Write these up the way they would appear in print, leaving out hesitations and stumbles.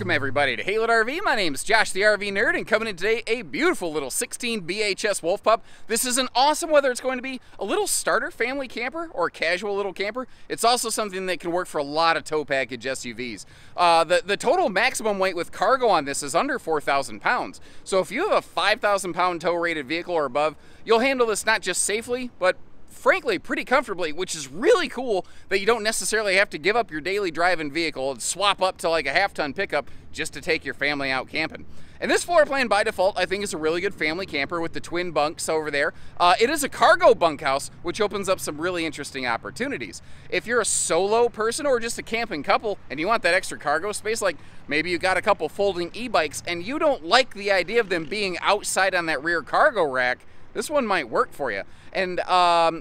Welcome everybody to Haylett RV. My name is Josh the RV Nerd, and coming in today, a beautiful little 16BHS Wolf Pup. This is an awesome, whether it's going to be a little starter family camper or a casual little camper. It's also something that can work for a lot of tow package SUVs. The total maximum weight with cargo on this is under 4,000 pounds. So if you have a 5,000 pound tow rated vehicle or above, you'll handle this not just safely, but frankly pretty comfortably, which is really cool that you don't necessarily have to give up your daily driving vehicle and swap up to like a half-ton pickup just to take your family out camping. And this floor plan by default I think is a really good family camper with the twin bunks over there. It is a cargo bunkhouse, which opens up some really interesting opportunities. If you're a solo person or just a camping couple and you want that extra cargo space, like maybe you got a couple folding e-bikes and you don't like the idea of them being outside on that rear cargo rack, this one might work for you. And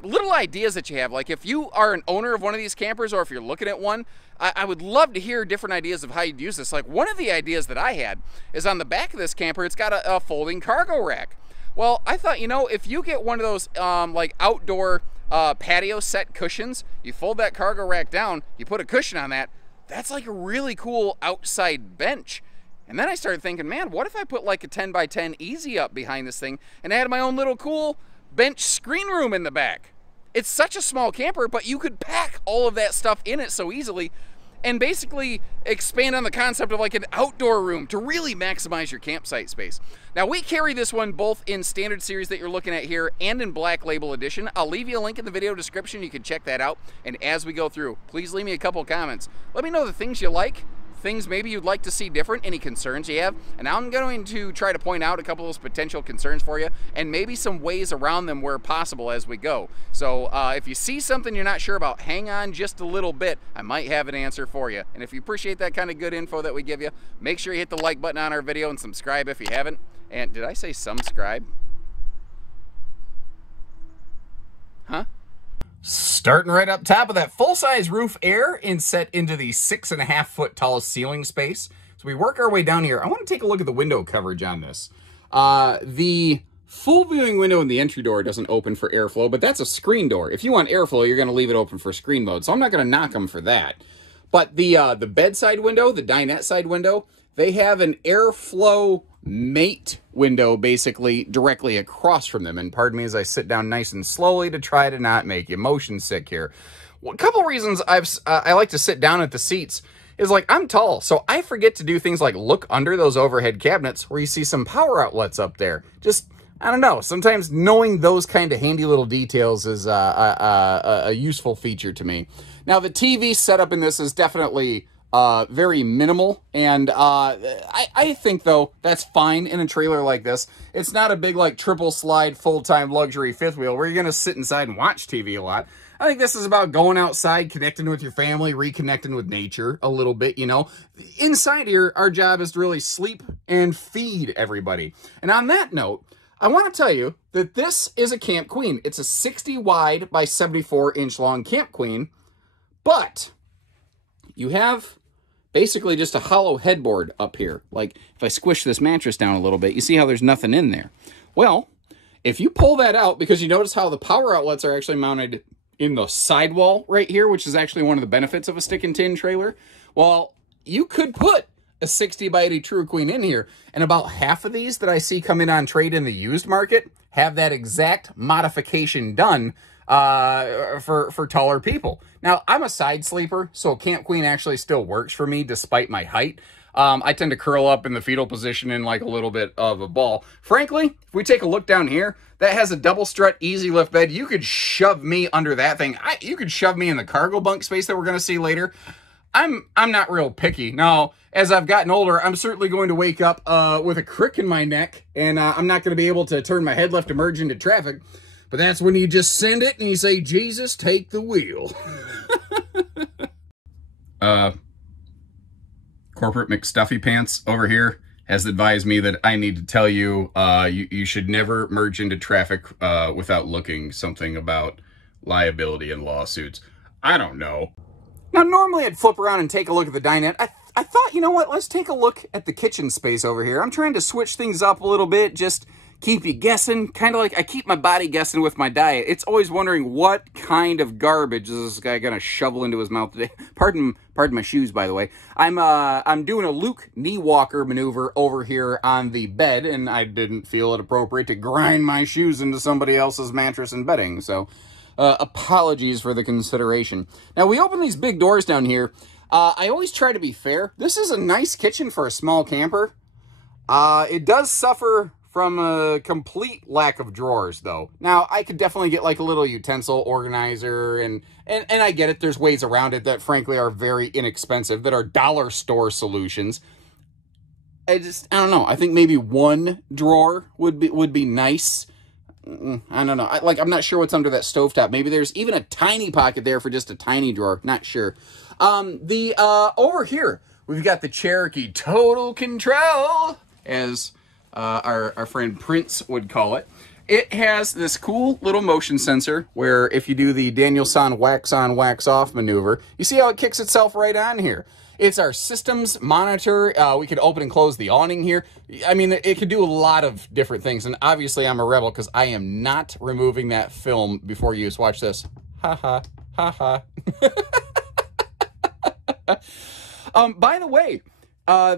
little ideas that you have, like if you are an owner of one of these campers or if you're looking at one, I would love to hear different ideas of how you'd use this. Like one of the ideas that I had is on the back of this camper, it's got a folding cargo rack. Well, I thought, you know, if you get one of those like outdoor patio set cushions, you fold that cargo rack down, you put a cushion on that, that's like a really cool outside bench. And then I started thinking, man, what if I put like a 10 by 10 easy up behind this thing and I had my own little cool bench screen room in the back? It's such a small camper, but you could pack all of that stuff in it so easily and basically expand on the concept of like an outdoor room to really maximize your campsite space. Now we carry this one both in standard series that you're looking at here and in black label edition. I'll leave you a link in the video description. You can check that out. And as we go through, please leave me a couple comments. Let me know the things you like, things maybe you'd like to see different, any concerns you have, and I'm going to try to point out a couple of those potential concerns for you and maybe some ways around them where possible as we go. So if you see something you're not sure about, hang on just a little bit. I might have an answer for you. And if you appreciate that kind of good info that we give you, make sure you hit the like button on our video and subscribe if you haven't. And did I say subscribe? Huh? Starting right up top of that full-size roof air and set into the 6.5 foot tall ceiling space. So we work our way down here. I want to take a look at the window coverage on this. The full viewing window in the entry door doesn't open for airflow, but that's a screen door. If you want airflow, you're going to leave it open for screen mode. So I'm not going to knock them for that. But the bedside window, the dinette side window, they have an airflow mate window basically directly across from them. And pardon me as I sit down nice and slowly to try to not make you motion sick here. Well, a couple reasons I like to sit down at the seats is like I'm tall, so I forget to do things like look under those overhead cabinets where you see some power outlets up there. Just, I don't know, sometimes knowing those kind of handy little details is a useful feature to me. Now the TV setup in this is definitely very minimal, and I think though that's fine in a trailer like this. It's not a big like triple slide full-time luxury fifth wheel where you're gonna sit inside and watch TV a lot. I think this is about going outside, connecting with your family, reconnecting with nature a little bit, you know. Inside here, our job is to really sleep and feed everybody. And on that note, I want to tell you that this is a Camp Queen. It's a 60 wide by 74 inch long Camp Queen, but you have basically just a hollow headboard up here. Like if I squish this mattress down a little bit, you see how there's nothing in there. Well, if you pull that out, because you notice how the power outlets are actually mounted in the sidewall right here, which is actually one of the benefits of a stick and tin trailer. Well, you could put a 60 by 80 True Queen in here, and about half of these that I see come in on trade in the used market have that exact modification done for taller people. Now, I'm a side sleeper, so Camp Queen actually still works for me despite my height. I tend to curl up in the fetal position in like a little bit of a ball. Frankly, if we take a look down here, that has a double strut easy lift bed. You could shove me under that thing. You could shove me in the cargo bunk space that we're going to see later. I'm not real picky. Now, as I've gotten older, I'm certainly going to wake up with a crick in my neck, and I'm not going to be able to turn my head left to merge into traffic. But that's when you just send it and you say, Jesus, take the wheel. Corporate McStuffy Pants over here has advised me that I need to tell you, you should never merge into traffic without looking, something about liability and lawsuits. I don't know. Now, normally I'd flip around and take a look at the dinette. I thought, you know what, let's take a look at the kitchen space over here. I'm trying to switch things up a little bit, just keep you guessing, kind of like I keep my body guessing with my diet. It's always wondering what kind of garbage is this guy gonna shovel into his mouth today. Pardon my shoes, by the way. I'm doing a Luke knee walker maneuver over here on the bed, and I didn't feel it appropriate to grind my shoes into somebody else's mattress and bedding, so apologies for the consideration. Now, we open these big doors down here. I always try to be fair. This is a nice kitchen for a small camper. It does suffer from a complete lack of drawers, though. Now, I could definitely get like a little utensil organizer, and I get it. There's ways around it that, frankly, are very inexpensive, that are dollar store solutions. I don't know. I think maybe one drawer would be nice. I don't know. I'm not sure what's under that stovetop. Maybe there's even a tiny pocket there for just a tiny drawer. Not sure. Over here, we've got the Cherokee Total Control, as our friend Prince would call it. It has this cool little motion sensor where if you do the Danielson wax on, wax off maneuver, you see how it kicks itself right on here. It's our systems monitor. We could open and close the awning here. I mean, it could do a lot of different things. And obviously, I'm a rebel because I am not removing that film before use. Watch this. Ha ha. Ha ha. By the way,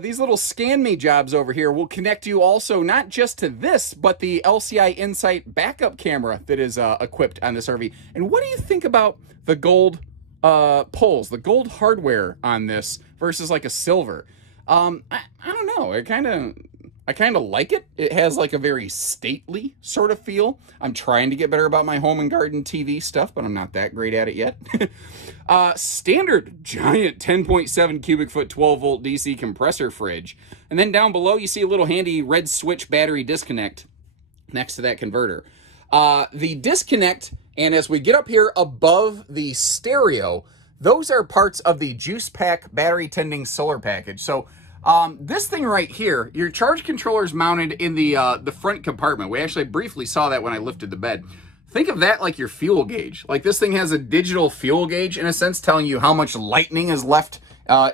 these little scan me jobs over here will connect you also not just to this, but the LCI Insight backup camera that is equipped on this RV. And what do you think about the gold poles, the gold hardware on this versus like a silver? I don't know. I kind of like it. It has like a very stately sort of feel. I'm trying to get better about my home and garden TV stuff, but I'm not that great at it yet. Standard giant 10.7 cubic foot 12 volt DC compressor fridge. And then down below you see a little handy red switch battery disconnect next to that converter. The disconnect, and as we get up here above the stereo, those are parts of the Juice Pack battery tending solar package. So this thing right here, your charge controller is mounted in the front compartment. We actually briefly saw that when I lifted the bed. Think of that like your fuel gauge. Like this thing has a digital fuel gauge, in a sense, telling you how much lightning is left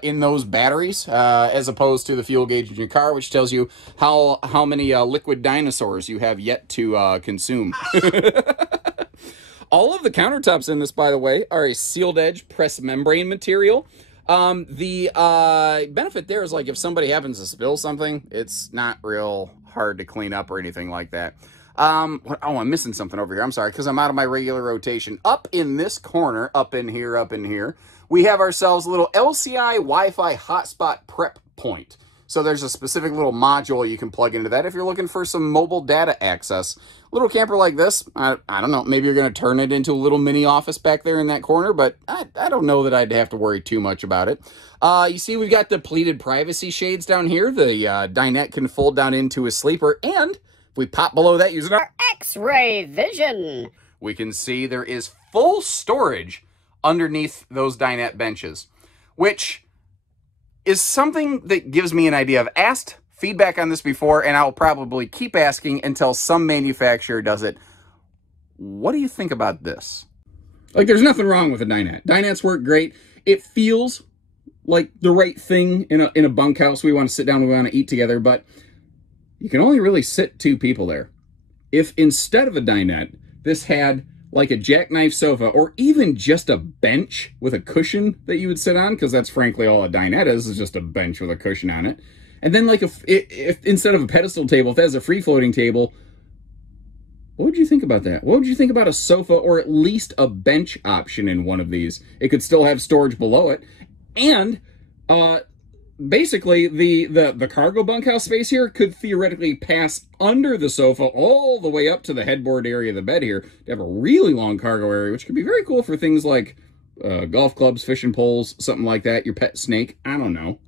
in those batteries, as opposed to the fuel gauge in your car, which tells you how many liquid dinosaurs you have yet to consume. All of the countertops in this, by the way, are a sealed edge press membrane material. The benefit there is, like, if somebody happens to spill something, it's not real hard to clean up or anything like that. Oh, I'm missing something over here. I'm sorry, because I'm out of my regular rotation. Up in this corner, up in here, we have ourselves a little LCI Wi-Fi hotspot prep point. So there's a specific little module you can plug into that if you're looking for some mobile data access. A little camper like this, I don't know, maybe you're going to turn it into a little mini office back there in that corner, but I don't know that I'd have to worry too much about it. You see we've got the pleated privacy shades down here. The dinette can fold down into a sleeper, and if we pop below that using our X-ray vision, we can see there is full storage underneath those dinette benches, which is something that gives me an idea. I've asked feedback on this before, and I'll probably keep asking until some manufacturer does it. What do you think about this? Like, there's nothing wrong with a dinette. Dinettes work great. It feels like the right thing in a bunkhouse. We want to sit down, we want to eat together, but you can only really sit two people there. If instead of a dinette, this had like a jackknife sofa, or even just a bench with a cushion that you would sit on, because that's frankly all a dinette is just a bench with a cushion on it. And then, like, if instead of a pedestal table, if that has a free-floating table, what would you think about that? What would you think about a sofa or at least a bench option in one of these? It could still have storage below it. And basically, the cargo bunkhouse space here could theoretically pass under the sofa all the way up to the headboard area of the bed here to have a really long cargo area, which could be very cool for things like golf clubs, fishing poles, something like that, your pet snake, I don't know.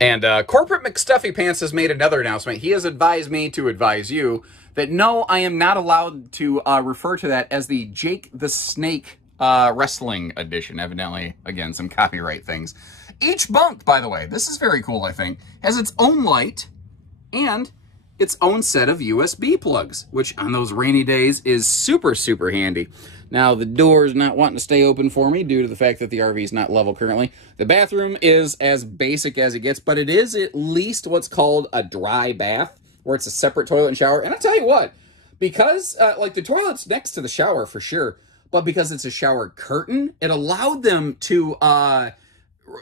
And Corporate McStuffy Pants has made another announcement. He has advised me to advise you that no, I am not allowed to refer to that as the Jake the Snake Wrestling Edition. Evidently, again, some copyright things. Each bunk, by the way, this is very cool, I think, has its own light and its own set of USB plugs, which on those rainy days is super, super handy. Now, the door is not wanting to stay open for me due to the fact that the RV is not level currently. The bathroom is as basic as it gets, but it is at least what's called a dry bath, where it's a separate toilet and shower. And I'll tell you what, because like the toilet's next to the shower for sure, but because it's a shower curtain, it allowed them to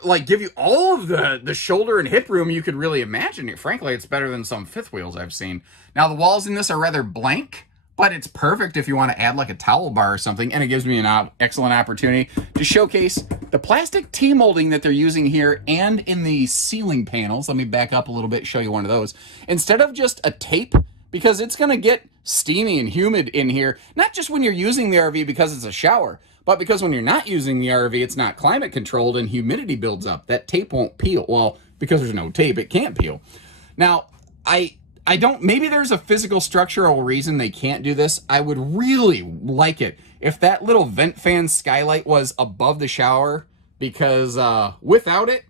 like give you all of the shoulder and hip room you could really imagine. Frankly, it's better than some fifth wheels I've seen. Now the walls in this are rather blank, but it's perfect if you want to add like a towel bar or something, and it gives me an excellent opportunity to showcase the plastic T-molding that they're using here and in the ceiling panels. Let me back up a little bit, show you one of those. Instead of just a tape, because it's going to get steamy and humid in here, not just when you're using the RV because it's a shower, but because when you're not using the RV, it's not climate controlled and humidity builds up. That tape won't peel. Well, because there's no tape, it can't peel. Now, I don't, maybe there's a physical structural reason they can't do this. I would really like it if that little vent fan skylight was above the shower, because without it,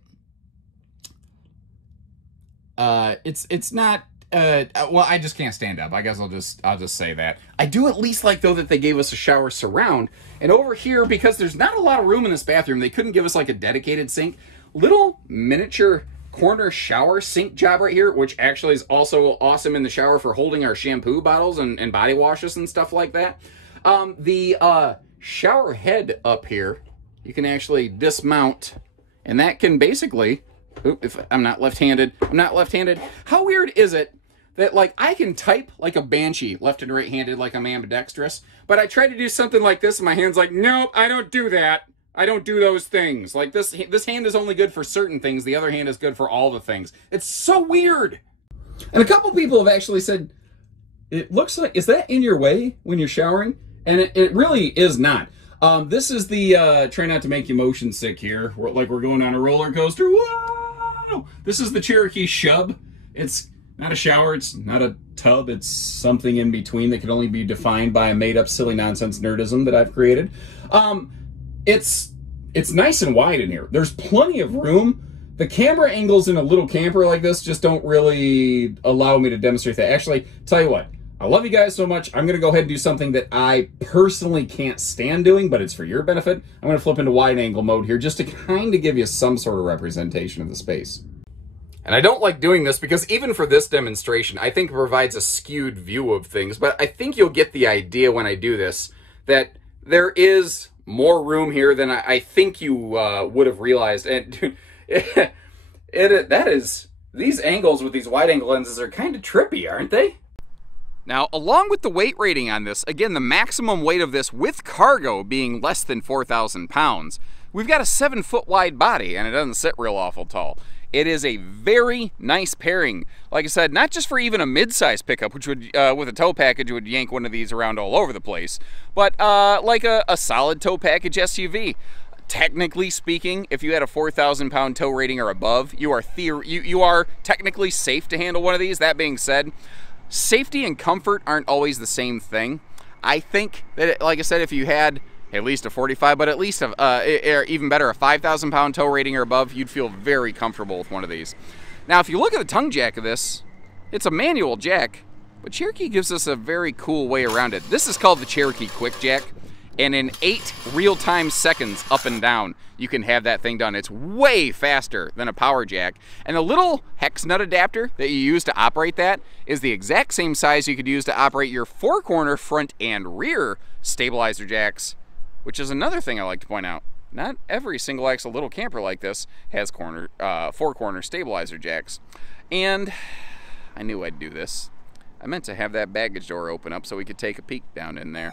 it's not, well, I just can't stand up. I guess I'll just say that. I do at least like, though, that they gave us a shower surround. And over here, because there's not a lot of room in this bathroom, they couldn't give us like a dedicated sink. Little miniature corner shower sink job right here, which actually is also awesome in the shower for holding our shampoo bottles and body washes and stuff like that. The shower head up here, you can actually dismount, and that can basically, if I'm not left-handed, How weird is it that, like, I can type like a banshee, left and right-handed, like I'm ambidextrous, but I try to do something like this, and my hand's like, nope, I don't do that. I don't do those things. Like, this hand is only good for certain things. The other hand is good for all the things. It's so weird. And a couple people have actually said, it looks like, is that in your way when you're showering? And it really is not. This is the, try not to make you motion sick here. Like we're going on a roller coaster. Whoa! This is the Cherokee Shub. It's not a shower. It's not a tub. It's something in between that can only be defined by a made-up silly nonsense nerdism that I've created. It's nice and wide in here. There's plenty of room. The camera angles in a little camper like this just don't really allow me to demonstrate that. Actually, tell you what, I love you guys so much. I'm going to go ahead and do something that I personally can't stand doing, but it's for your benefit. I'm going to flip into wide angle mode here just to kind of give you some sort of representation of the space. And I don't like doing this because even for this demonstration, I think it provides a skewed view of things, but I think you'll get the idea when I do this that there is more room here than I think you would have realized. And these angles with these wide angle lenses are kind of trippy, aren't they? Now, along with the weight rating on this, again, the maximum weight of this with cargo being less than 4,000 pounds, we've got a 7-foot wide body, and it doesn't sit real awful tall. It is a very nice pairing. Like I said, not just for even a mid-size pickup, which would, with a tow package, would yank one of these around all over the place, but like a solid tow package SUV. Technically speaking, if you had a 4,000 pound tow rating or above, you are technically safe to handle one of these. That being said, safety and comfort aren't always the same thing. I think that, like I said, if you had at least a 45, but at least even better, a 5,000 pound tow rating or above, you'd feel very comfortable with one of these. Now, if you look at the tongue jack of this, it's a manual jack, but Cherokee gives us a very cool way around it. This is called the Cherokee Quick Jack, and in 8 real-time seconds up and down, you can have that thing done. It's way faster than a power jack, and the little hex nut adapter that you use to operate that is the exact same size you could use to operate your 4-corner front and rear stabilizer jacks, which is another thing I like to point out. Not every single axle little camper like this has 4-corner stabilizer jacks. And I knew I'd do this. I meant to have that baggage door open up so we could take a peek down in there.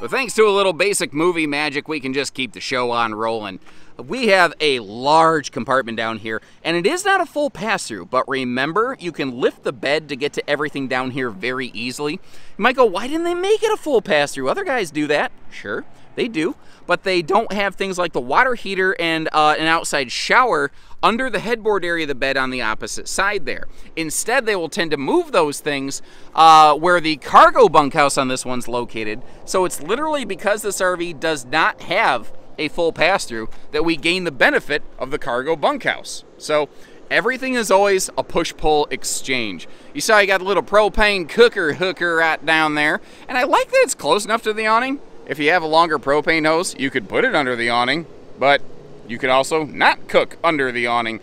But thanks to a little basic movie magic, we can just keep the show on rolling. We have a large compartment down here, and it is not a full pass-through, but remember, you can lift the bed to get to everything down here very easily. You might go, why didn't they make it a full pass-through? Other guys do that. Sure, they do, but they don't have things like the water heater and an outside shower under the headboard area of the bed on the opposite side there. Instead, they will tend to move those things where the cargo bunkhouse on this one's located. So it's literally because this RV does not have a full pass-through that we gain the benefit of the cargo bunkhouse. So everything is always a push-pull exchange. You saw you got a little propane cooker hooker right down there, and I like that it's close enough to the awning. If you have a longer propane hose, you could put it under the awning, but you could also not cook under the awning.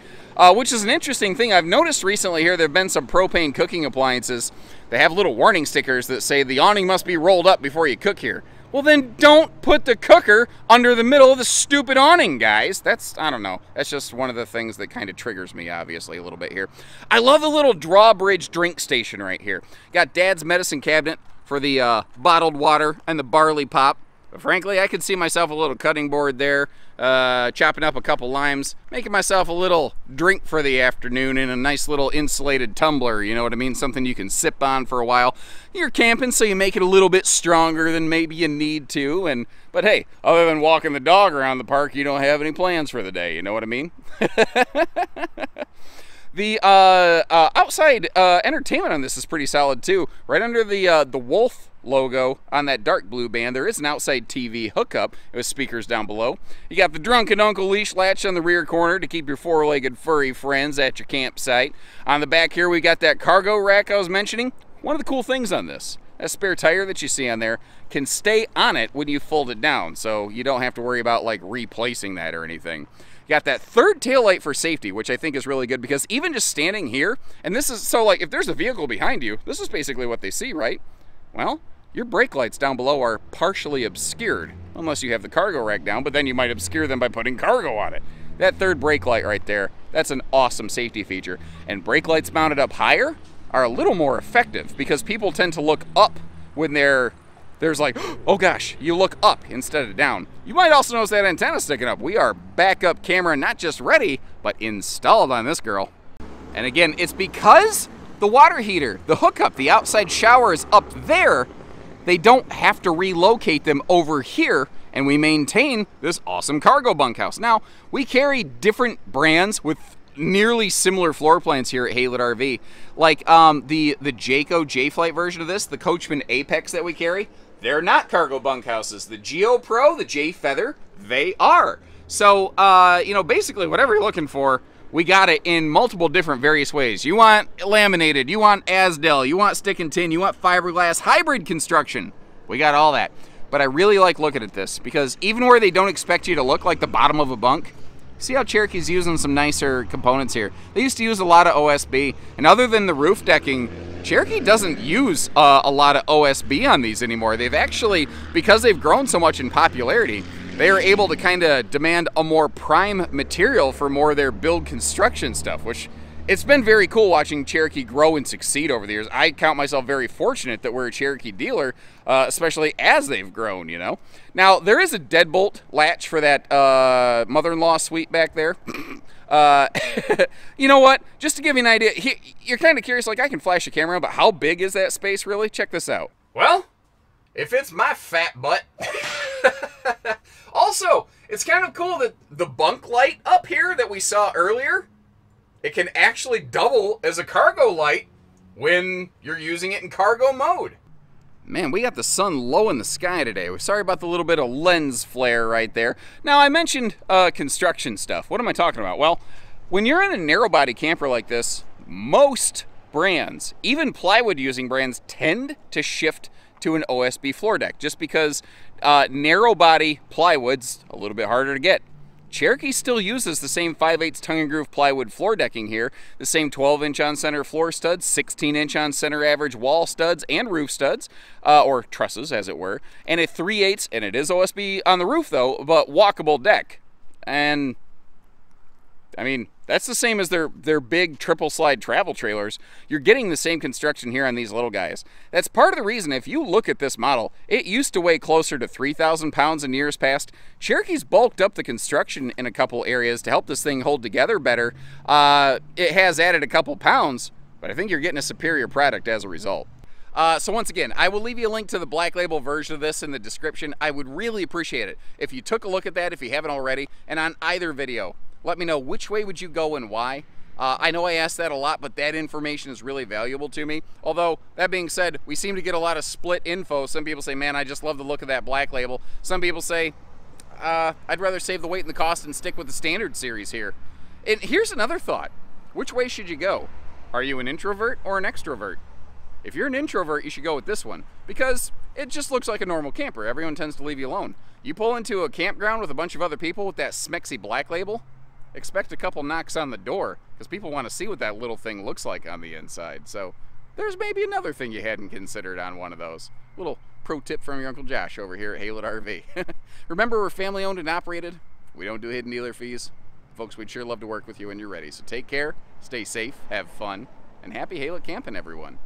which is an interesting thing. I've noticed recently here there have been some propane cooking appliances. They have little warning stickers that say the awning must be rolled up before you cook here. Well, then don't put the cooker under the middle of the stupid awning, guys. That's, I don't know. That's just one of the things that kind of triggers me, obviously, a little bit here. I love the little Drawbridge drink station right here. Got Dad's medicine cabinet for the bottled water and the barley pop. But frankly, I could see myself a little cutting board there, chopping up a couple limes, making myself a little drink for the afternoon in a nice little insulated tumbler, you know what I mean? Something you can sip on for a while. You're camping, so you make it a little bit stronger than maybe you need to. But hey, other than walking the dog around the park, you don't have any plans for the day, you know what I mean? The outside entertainment on this is pretty solid too. Right under the Wolf logo on that dark blue band, there is an outside TV hookup with speakers down below. You got the drunken uncle leash latch on the rear corner to keep your four-legged furry friends at your campsite. On the back here, we got that cargo rack I was mentioning. One of the cool things on this, that spare tire that you see on there can stay on it when you fold it down, so you don't have to worry about like replacing that or anything. You got that third taillight for safety, which I think is really good because even just standing here, and this is, so like if there's a vehicle behind you, this is basically what they see, right? Well, your brake lights down below are partially obscured, unless you have the cargo rack down, but then you might obscure them by putting cargo on it. That third brake light right there, that's an awesome safety feature. And brake lights mounted up higher are a little more effective because people tend to look up when there's like, oh gosh, you look up instead of down. You might also notice that antenna sticking up. We are backup camera not just ready, but installed on this girl. And again, it's because the water heater, the hookup, the outside shower is up there, they don't have to relocate them over here, and we maintain this awesome cargo bunkhouse. Now, we carry different brands with nearly similar floor plans here at Haylett RV. Like the Jayco J-Flight version of this, the Coachman Apex that we carry, they're not cargo bunkhouses. The Geo Pro, the J Feather, they are. So, you know, basically whatever you're looking for, we got it in multiple different various ways. You want laminated, you want Asdel, you want stick and tin, you want fiberglass, hybrid construction. We got all that. But I really like looking at this because even where they don't expect you to look like the bottom of a bunk, see how Cherokee's using some nicer components here. They used to use a lot of OSB, and other than the roof decking, Cherokee doesn't use a lot of OSB on these anymore. They've actually, because they've grown so much in popularity, they are able to kind of demand a more prime material for more of their build construction stuff, which it's been very cool watching Cherokee grow and succeed over the years. I count myself very fortunate that we're a Cherokee dealer, especially as they've grown, you know. Now, there is a deadbolt latch for that mother-in-law suite back there. You know what? Just to give you an idea, you're kind of curious, like I can flash a camera, but how big is that space really? Check this out. Well, if it's my fat butt. Also, it's kind of cool that the bunk light up here that we saw earlier, it can actually double as a cargo light when you're using it in cargo mode. Man, we got the sun low in the sky today. We're sorry about the little bit of lens flare right there. Now, I mentioned construction stuff. What am I talking about? Well, when you're in a narrow body camper like this, most brands, even plywood using brands, tend to shift to an OSB floor deck just because narrow body plywood's a little bit harder to get. Cherokee still uses the same 5/8 tongue and groove plywood floor decking here, the same 12-inch on center floor studs, 16-inch on center average wall studs and roof studs, or trusses as it were, and a 3/8, and it is OSB on the roof though, but walkable deck. And I mean, that's the same as their big triple slide travel trailers. You're getting the same construction here on these little guys. That's part of the reason, if you look at this model, it used to weigh closer to 3,000 pounds in years past. Cherokee's bulked up the construction in a couple areas to help this thing hold together better. It has added a couple pounds, but I think you're getting a superior product as a result. So once again, I will leave you a link to the Black Label version of this in the description. I would really appreciate it if you took a look at that, if you haven't already, and on either video, let me know which way would you go and why. I know I ask that a lot, but that information is really valuable to me. Although, that being said, we seem to get a lot of split info. Some people say, man, I just love the look of that Black Label. Some people say, I'd rather save the weight and the cost and stick with the standard series here. And here's another thought. Which way should you go? Are you an introvert or an extrovert? If you're an introvert, you should go with this one because it just looks like a normal camper. Everyone tends to leave you alone. You pull into a campground with a bunch of other people with that smexy Black Label, expect a couple knocks on the door, because people want to see what that little thing looks like on the inside. So there's maybe another thing you hadn't considered on one of those. Little pro tip from your Uncle Josh over here at Haylett RV. Remember, we're family owned and operated. We don't do hidden dealer fees. Folks, we'd sure love to work with you when you're ready. So take care, stay safe, have fun, and happy Haylett camping, everyone.